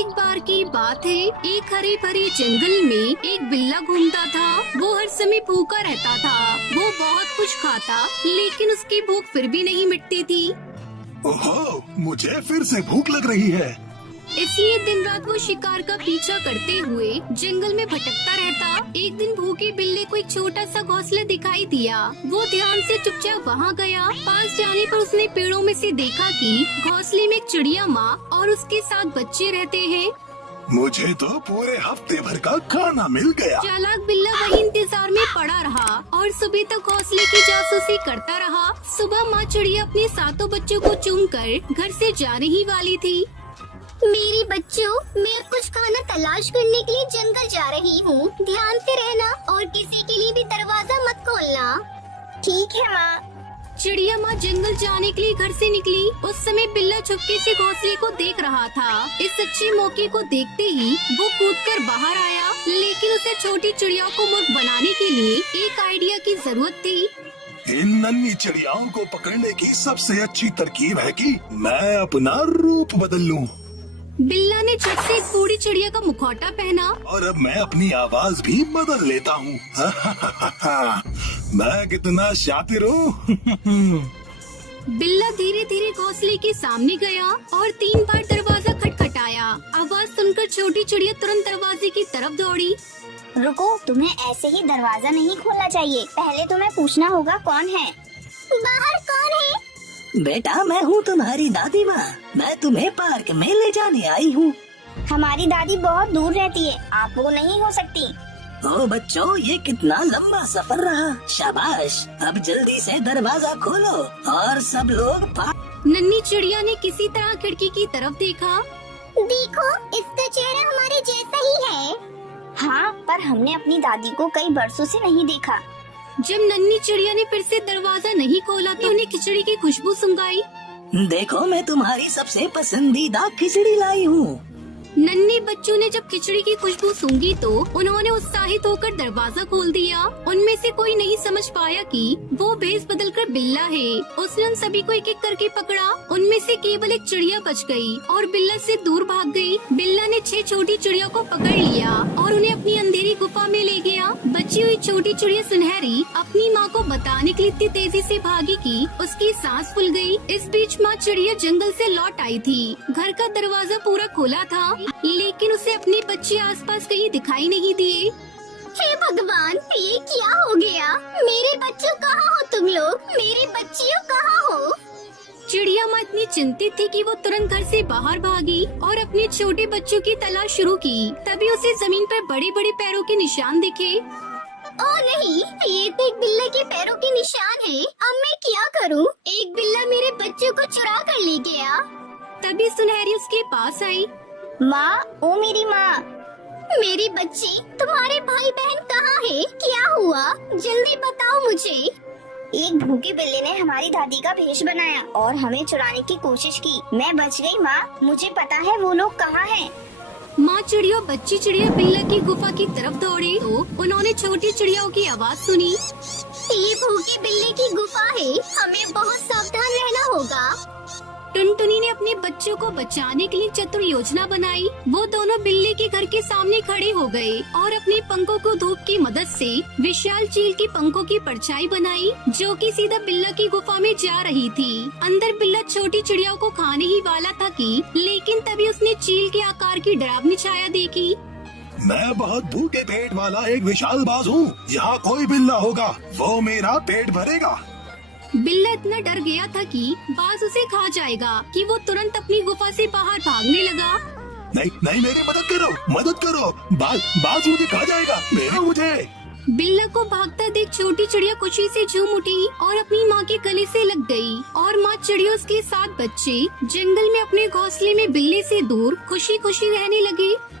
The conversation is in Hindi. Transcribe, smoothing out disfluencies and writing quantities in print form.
एक बार की बात है, एक हरे भरे जंगल में एक बिल्ला घूमता था। वो हर समय भूखा रहता था। वो बहुत कुछ खाता, लेकिन उसकी भूख फिर भी नहीं मिटती थी। ओहो, मुझे फिर से भूख लग रही है। इसलिए दिन रात वो शिकार का पीछा करते हुए जंगल में भटकता रहता। एक दिन भूखे बिल्ले को एक छोटा सा घोंसला दिखाई दिया। वो ध्यान से चुपचाप वहाँ गया। पास जाने पर उसने पेड़ों में से देखा कि घोंसले में एक चिड़िया माँ और उसके साथ बच्चे रहते हैं। मुझे तो पूरे हफ्ते भर का खाना मिल गया। चालाक बिल्ला वही इंतजार में पड़ा रहा और सुबह तक घोंसले की जासूसी करता रहा। सुबह माँ चिड़िया अपने सातों बच्चों को चूमकर घर से जाने ही वाली थी। मेरे बच्चों, मैं कुछ खाना तलाश करने के लिए जंगल जा रही हूँ। ध्यान से रहना और किसी के लिए भी दरवाजा मत खोलना। ठीक है माँ। चिड़िया माँ जंगल जाने के लिए घर से निकली। उस समय बिल्ला चुपके से घोंसले को देख रहा था। इस अच्छे मौके को देखते ही वो कूदकर बाहर आया, लेकिन उसे छोटी चिड़ियाओं को मूर्ख बनाने के लिए एक आइडिया की जरूरत थी। इन नन्ही चिड़ियाओं को पकड़ने की सबसे अच्छी तरकीब है कि मैं अपना रूप बदल लूं। बिल्ला ने झट से एक बूढ़ी चिड़िया का मुखौटा पहना और अब मैं अपनी आवाज भी बदल लेता हूँ। मैं कितना शातिर हूँ। बिल्ला धीरे धीरे घोंसले के सामने गया और 3 बार दरवाजा खटखटाया। आवाज सुनकर छोटी चिड़िया तुरंत दरवाजे की तरफ दौड़ी। रुको, तुम्हें ऐसे ही दरवाजा नहीं खोलना चाहिए। पहले तुम्हें पूछना होगा कौन है। बाहर कौन है? बेटा, मैं हूँ तुम्हारी दादी माँ। मैं तुम्हें पार्क में ले जाने आई हूँ। हमारी दादी बहुत दूर रहती है, आप वो नहीं हो सकती। ओ बच्चों, ये कितना लंबा सफर रहा। शाबाश, अब जल्दी से दरवाजा खोलो और सब लोग नन्ही चिड़िया ने किसी तरह खिड़की की तरफ देखा। देखो, इसका चेहरा हमारे जैसा ही है। हाँ, पर हमने अपनी दादी को कई बरसों से नहीं देखा। जब नन्ही चिड़िया ने फिर से दरवाजा नहीं खोला तो उन्हें खिचड़ी की खुशबू सुंघाई। देखो, मैं तुम्हारी सबसे पसंदीदा खिचड़ी लाई हूँ। नन्हे बच्चों ने जब खिचड़ी की खुशबू सूंघी तो उन्होंने उत्साहित होकर दरवाजा खोल दिया। उनमें से कोई नहीं समझ पाया कि वो भेष बदलकर बिल्ला है। उसने उन सभी को एक एक करके पकड़ा। उनमें से केवल एक चिड़िया बच गई और बिल्ला से दूर भाग गई। बिल्ला ने 6 छोटी चिड़िया को पकड़ लिया और उन्हें अपनी अंधेरी गुफा में ले गया। बची हुई छोटी चिड़िया सुनहरी अपनी माँ को बताने के लिए इतनी तेजी से भागी कि उसकी सांस फूल गई। इस बीच माँ चिड़िया जंगल से लौट आई थी। घर का दरवाजा पूरा खुला था, लेकिन उसे अपने बच्चे आसपास कहीं दिखाई नहीं दिए। हे भगवान, ये क्या हो गया? मेरे बच्चों कहाँ हो तुम लोग? मेरे बच्चियों कहाँ हो? चिड़िया माँ इतनी चिंतित थी कि वो तुरंत घर से बाहर भागी और अपने छोटे बच्चों की तलाश शुरू की। तभी उसे जमीन पर बड़े बड़े पैरों के निशान दिखे। ओ नहीं, ये तो एक बिल्ले के पैरों के निशान है। अब मैं क्या करूँ? एक बिल्ला मेरे बच्चों को चुरा कर ले गया। तभी सुनहरी उसके पास आई। माँ, ओ मेरी माँ, मेरी बच्ची, तुम्हारे भाई बहन कहाँ है? क्या हुआ? जल्दी बताओ मुझे। एक भूखे बिल्ले ने हमारी दादी का भेष बनाया और हमें चुराने की कोशिश की। मैं बच गई माँ, मुझे पता है वो लोग कहाँ हैं। माँ चिड़िया और बच्ची चिड़िया बिल्ला की गुफा की तरफ दौड़ी तो उन्होंने छोटी चिड़ियाओं की आवाज सुनी। ये भूखे बिल्ले की गुफा है, हमें बहुत सावधान रहना होगा। टुनटुनी ने अपने बच्चों को बचाने के लिए चतुर योजना बनाई। वो दोनों बिल्ली के घर के सामने खड़े हो गए और अपने पंखों को धूप की मदद से विशाल चील की पंखों की परछाई बनाई, जो कि सीधा बिल्ला की गुफा में जा रही थी। अंदर बिल्ला छोटी चिड़ियाओं को खाने ही वाला था कि लेकिन तभी उसने चील के आकार की डरावनी छाया देखी। मैं बहुत भूखे पेट वाला एक विशाल बाज हूँ। यहाँ कोई बिल्ला होगा, वो मेरा पेट भरेगा। बिल्ला इतना डर गया था कि बाज उसे खा जाएगा कि वो तुरंत अपनी गुफा से बाहर भागने लगा। नहीं नहीं, मेरी मदद करो। बाज मुझे खा जाएगा, मेरा मुझे। बिल्ला को भागता देख छोटी चिड़िया खुशी से झूम उठी और अपनी माँ के गले से लग गई। और माँ चिड़िया उसके 7 बच्चे जंगल में अपने घोंसले में बिल्ले से दूर खुशी खुशी रहने लगे।